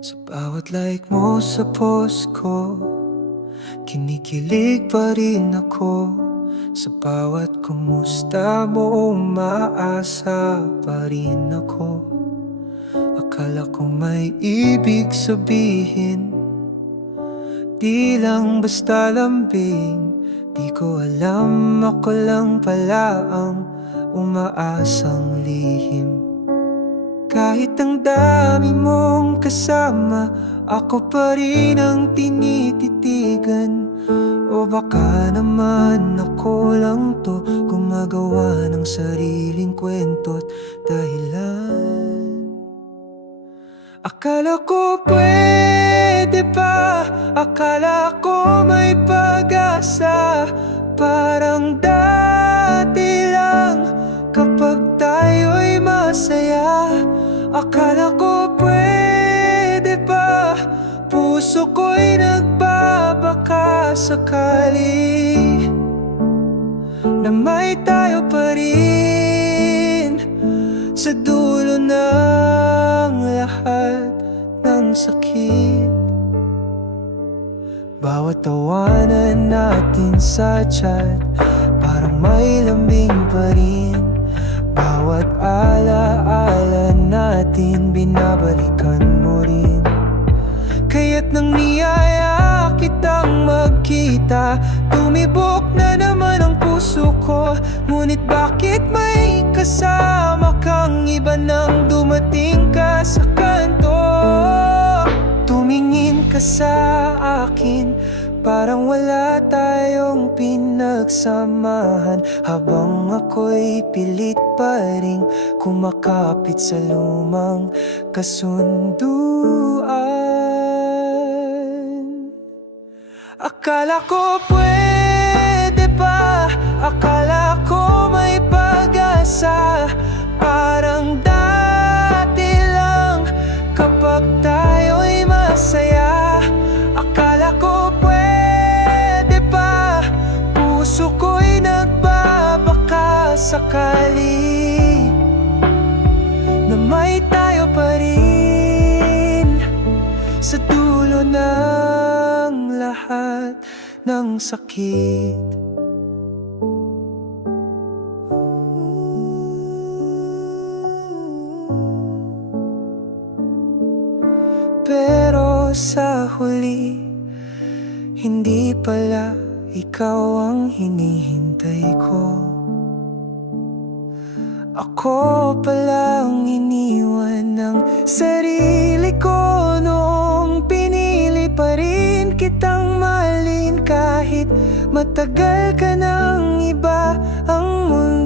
Sa bawat like mo sa post ko Kinikilig pa rin ako. Sa bawat kumusta mo umaasa pa rin ako. Akala ko may ibig sabihin Di lang basta lambing. Di ko alam ako lang pala ang umaasang lihim. Kahit ang dami mong kasama Ako pa rin ang tinititigan. O baka naman ako lang to Gumagawa ng sariling kwento't dahilan. Akala ko pwede pa Akala ko may pag-asa. Parang dati lang Kapag tayo'y masaya Akala Puso ko'y nagbabaka sakali Na may tayo pa rin Sa dulo ng lahat ng sakit. Bawat tawanan natin sa chat Parang may lambing pa rin. Bawat ala-ala natin Tumibok na naman ang puso ko. Ngunit bakit may kasama kang iba Nang dumating ka sa kanto? Tumingin ka sa akin. Parang wala tayong pinagsamahan. Habang ako'y pilit pa rin Kumakapit sa lumang kasunduan. Akala ko pwede sakali Na may tayo pa rin Sa dulo ng lahat ng sakit. Pero sa huli Hindi pala ikaw ang hinihintay ko Ako pala ang iniwan ng sarili ko Noong pinili pa rin kitang mahalin Kahit matagal ka ng iba ang mundo